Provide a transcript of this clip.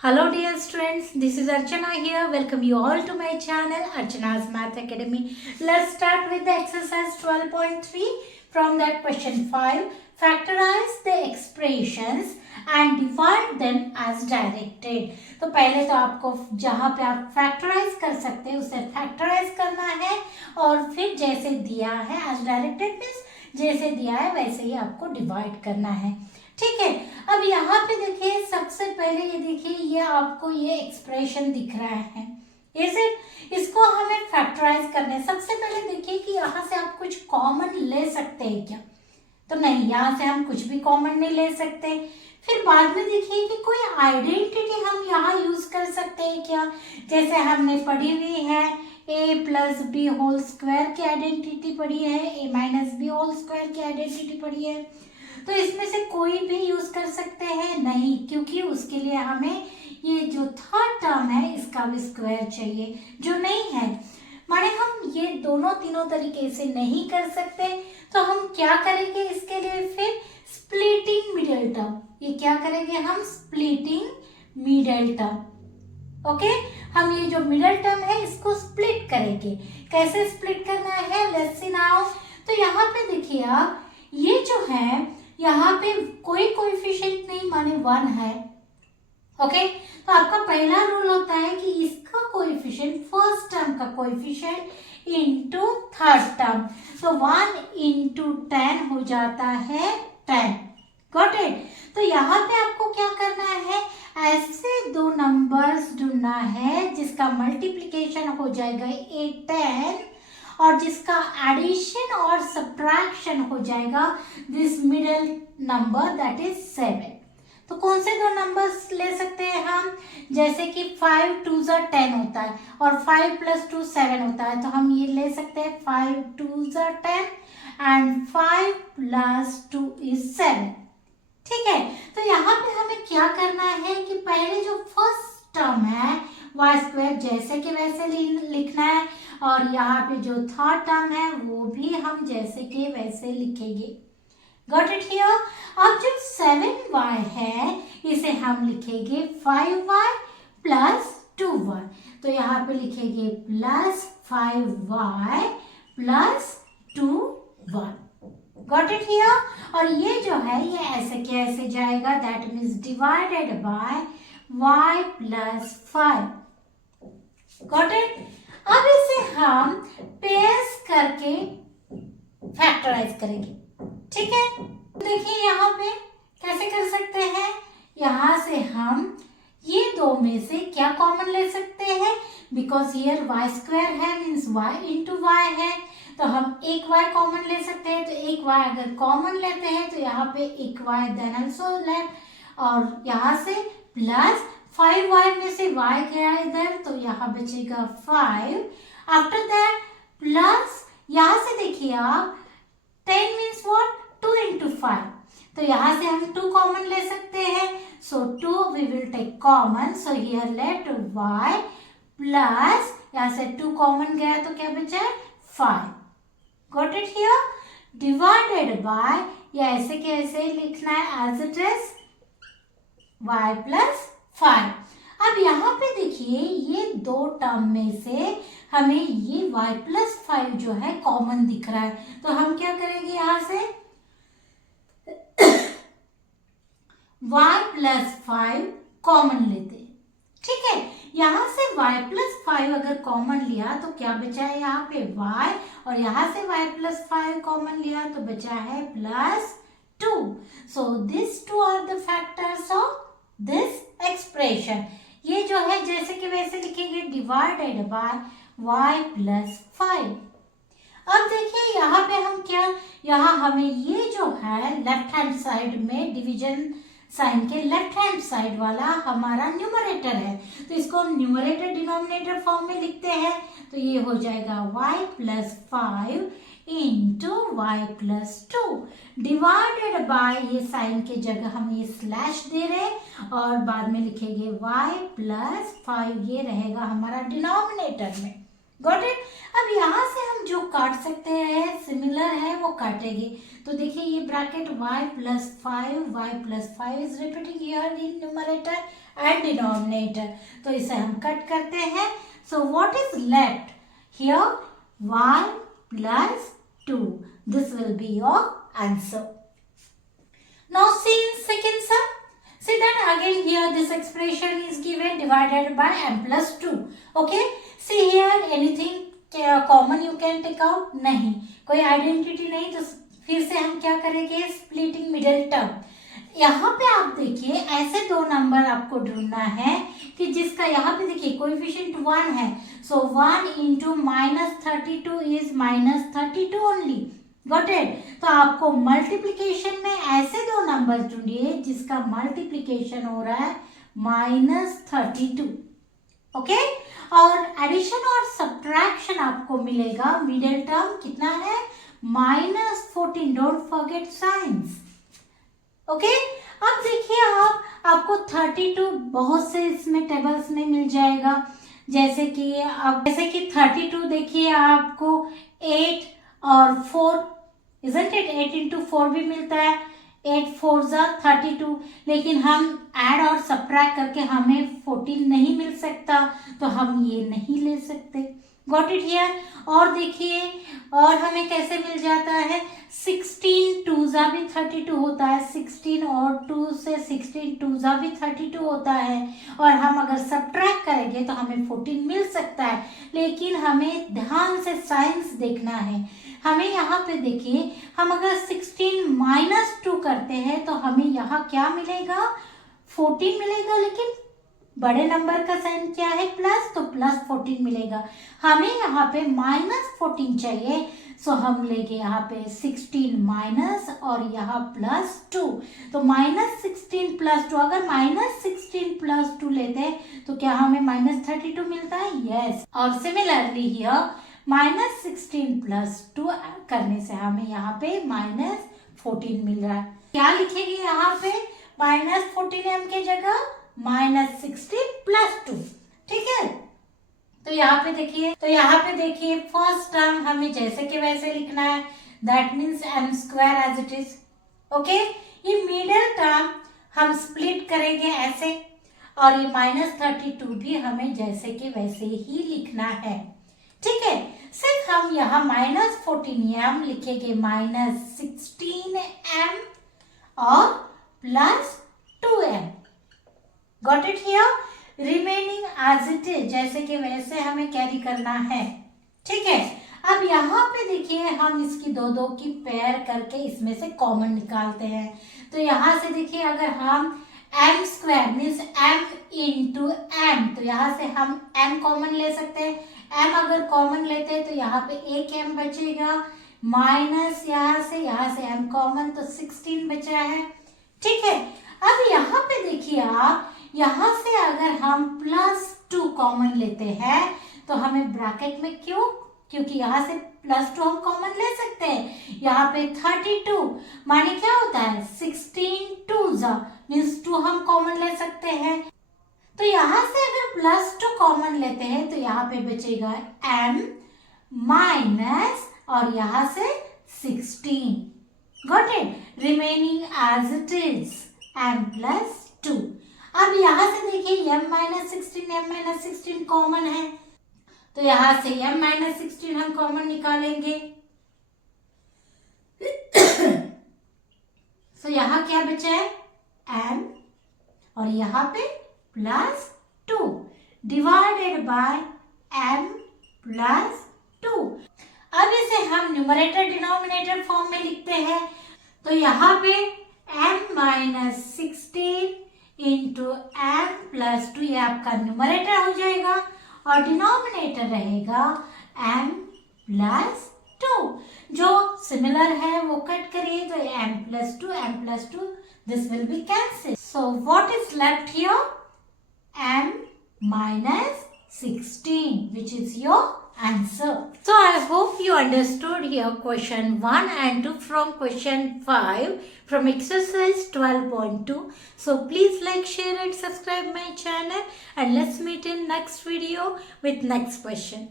Hello dear students, this is Archana here. Welcome you all to my channel Archana's Math Academy. Let's start with the exercise 12.3. From that question 5, factorize the expressions and divide them as directed. तो पहले तो आपको जहाँ पे आप factorise कर सकते हैं उसे फैक्टराइज करना है और फिर जैसे दिया है as directed मीन्स जैसे दिया है वैसे ही आपको डिवाइड करना है. ठीक है. अब यहाँ पे देखिए सबसे पहले ये देखिए ये आपको ये एक्सप्रेशन दिख रहा है. इसको हमें फैक्टराइज करना है. सबसे पहले देखिए कि यहाँ से आप कुछ कॉमन ले सकते हैं क्या? तो नहीं, यहाँ से हम कुछ भी कॉमन नहीं ले सकते. फिर बाद में देखिए कि कोई आइडेंटिटी हम यहाँ यूज कर सकते हैं क्या? जैसे हमने पढ़ी हुई है a plus b whole square की आइडेंटिटी पढ़ी है, a minus b whole square की आइडेंटिटी पढ़ी है. तो इसमें से कोई भी यूज कर सकते हैं? नहीं, क्योंकि उसके लिए हमें ये जो थर्ड टर्म है इसका भी स्क्वायर चाहिए जो नहीं है. माने हम ये दोनों तीनों तरीके से नहीं कर सकते. तो हम क्या करेंगे इसके लिए? फिर स्प्लिटिंग मिडिल टर्म. ये क्या करेंगे हम? Splitting middle term. ओके, हम ये जो मिडिल टर्म है इसको स्प्लिट करेंगे. कैसे स्प्लिट करना है? Let's see now. तो यहाँ पे देखिए आप, ये जो है यहाँ पे कोई कोएफिशिएंट नहीं माने 1 है. ओके, तो आपका पहला रूल होता है कि इसका कोएफिशिएंट फर्स्ट टर्म का कोएफिशिएंट इनटू थर्ड टर्म. तो 1 इंटू 10 हो जाता है 10. Got it? तो यहाँ पे आपको क्या करना है? ऐसे दो नंबर्स ढूंढना है जिसका मल्टीप्लिकेशन हो जाएगा 10 और जिसका एडिशन और सब्ट्रैक्शन हो जाएगा this middle number that is 7. तो कौन से दो नंबर्स ले सकते हैं हम? जैसे कि 5 2 10 होता है और 5 + 2 7 होता है. तो हम ये ले सकते हैं 5 2 10 एंड 5 + 2 is 7. ठीक है. तो यहाँ पे हमें क्या करना है कि पहले जो फर्स्ट टर्म है वाई स्क्वायर जैसे कि वैसे लिखना है और यहाँ पे जो थर्ड टर्म है वो भी हम जैसे कि वैसे लिखेंगे. Got it here? अब जो 7y है इसे हम लिखेंगे 5y + 2y. तो यहाँ पे लिखेंगे +5y + 2y. Got it here? और ये जो है ये ऐसे के ऐसे जाएगा. That means divided by y + 5. Got it? अब इसे हम पेयर्स करके फैक्टराइज करेंगे. ठीक है. देखिए यहाँ पे कैसे कर सकते हैं? यहाँ से हम ये दो में से क्या कॉमन ले सकते हैं? बिकॉज हियर वाई स्क्वायर है मीन्स y इंटू वाई है. तो हम एक y कॉमन ले सकते हैं. तो एक y अगर कॉमन लेते हैं तो यहाँ पे एक y देन ऑल्सो लेफ्ट और यहाँ से प्लस 5y में से y गया इधर तो यहाँ बचेगा 5. आफ्टर दैट प्लस यहाँ से देखिए आप 10 मीन्स व्हाट? 2 इंटू 5. तो यहाँ से हम 2 कॉमन ले सकते हैं. So 2 we will take common. So here let y plus यहाँ से 2 कॉमन गया तो क्या बचा? 5. Got it here? Divided by या ऐसे के ऐसे लिखना है एज इट इज y + 5. अब यहाँ पे देखिए ये दो टर्म में से हमें ये y + 5 जो है कॉमन दिख रहा है. तो हम क्या करेंगे? यहाँ से y + 5 कॉमन लेते हैं. ठीक है. यहाँ से y + 5 अगर कॉमन लिया तो क्या बचा है? यहाँ पे y और यहाँ से y + 5 कॉमन लिया तो बचा है +2. So this two are the factors of this expression. ये जो है जैसे कि वैसे लिखेंगे डिवाइडेड बाय y + 5. अब देखिए यहाँ पे हम क्या, यहाँ हमें ये जो है लेफ्ट हैंड साइड में डिवीजन साइन के लेफ्ट हैंड साइड वाला हमारा न्यूमरेटर है. तो इसको हम न्यूमरेटर डिनोमिनेटर फॉर्म में लिखते हैं. तो ये हो जाएगा y + 5 into y + 2 divided by ये साइन के जगह हम ये स्लैश दे रहे हैं और बाद में लिखेंगे y + 5. ये रहेगा हमारा डिनोमिनेटर में. Got it? अब यहाँ से हम जो काट सकते हैं सिमिलर है वो काटेंगे. तो देखिए ये bracket y + 5 is repeating here in numerator and denominator. तो इसे हम कट करते हैं. So what is left here? 1 plus 2. This will be your answer. Now see in second sum. See that again here this expression is given divided by m plus 2. Okay. See here anything common you can take out? नहीं. कोई identity नहीं, तो फिर से हम क्या करेंगे? Splitting middle term. यहाँ पे आप देखिए ऐसे दो नंबर आपको ढूंढना है कि जिसका यहाँ पे देखिए कोएफिशिएंट 1 है. So 1 into -32 is -32 only. Got it? तो आपको मल्टीप्लिकेशन में ऐसे दो नंबर ढूंढिए जिसका मल्टीप्लिकेशन हो रहा है -32. ओके. और एडिशन और सब्ट्रैक्शन आपको मिलेगा. मिडिल टर्म कितना है? -14. Don't forget science. ओके. अब देखिए आपको 32 बहुत से इसमें टेबल्स में मिल जाएगा. जैसे कि 32 देखिए आपको 8 और 4 isn't it? 8 into 4 भी मिलता है. 8 4 32. लेकिन हम ऐड और सब्ट्रैक्ट करके हमें 14 नहीं मिल सकता, तो हम ये नहीं ले सकते. Got it here. और देखिए और हमें कैसे मिल जाता है? 16 2 भी 32 होता है. 16 और 2 से 16 2 भी 32 होता है. और हम अगर सब्ट्रैक्ट करेंगे तो हमें 14 मिल सकता है. लेकिन हमें ध्यान से साइंस देखना है. हमें यहाँ पे देखिए हम अगर 16 - 2 करते हैं तो हमें यहाँ क्या मिलेगा? 14 मिलेगा. लेकिन बड़े नंबर का साइन क्या है? प्लस. तो +14 मिलेगा. हमें यहाँ पे -14 चाहिए. सो हम लेंगे यहाँ पे 16 माइनस और यहाँ +2. तो -16 +2. अगर -16 +2 लेते हैं तो क्या हमें -32 मिलता है? यस. और सिमिलरली हियर -16 +2 करने से हमें यहाँ पे -14 मिल रहा है. क्या लिखेंगे यहाँ पे? -14m के जगह -16 +2. ठीक है. तो यहाँ पे देखिए फर्स्ट टर्म हमें जैसे कि वैसे लिखना है. That means m² as it is. Okay. ये मिडिल टर्म हम स्प्लिट करेंगे ऐसे, और ये -32 भी हमें जैसे कि वैसे ही लिखना है. ठीक है. सिर्फ हम यहाँ -14m लिखेंगे -16m और +2m. Got it here. Remaining as it is जैसे कि वैसे हमें कैरी करना है. ठीक है. अब यहाँ पे देखिए हम इसकी दो की पेयर करके इसमें से कॉमन निकालते हैं. तो यहाँ से देखिए अगर हम m² means m into m, तो यहाँ से हम m कॉमन ले सकते हैं. m अगर कॉमन लेते हैं तो यहाँ पे एक m बचेगा, माइनस यहाँ से m कॉमन, तो 16 बचा है. ठीक है. अब यहाँ पे देखिए आप यहाँ से अगर हम +2 कॉमन लेते हैं तो हमें ब्रैकेट में क्योंकि यहाँ से +2 हम कॉमन ले सकते हैं. यहाँ पे 32 माने क्या होता है? 16 2 मीन्स 2 हम कॉमन ले सकते हैं. तो यहाँ से अगर +2 कॉमन लेते हैं तो यहाँ पे बचेगा m माइनस और यहाँ से 16. Got it. Remaining as it is m +2. अब यहाँ से देखिए m - 16 कॉमन है, तो यहाँ से m - 16 हम कॉमन निकालेंगे. तो यहाँ क्या बचा है? m और यहाँ पे +2 डिवाइडेड बाय m +2. अब इसे हम न्यूमरेटर डिनोमिनेटर फॉर्म में लिखते हैं. तो यहाँ पे m - 16 इंटू m +2 ये आपका न्यूमरेटर हो जाएगा और डिनोमिनेटर रहेगा m +2. जो सिमिलर है वो कट करिए तो m +2 this will be cancel. So what is left here? m - 16 which is your answer. So I hope you understood here question 1 and 2 from question 5 from exercise 12.2. So please like, share and subscribe my channel, and let's meet in next video with next question.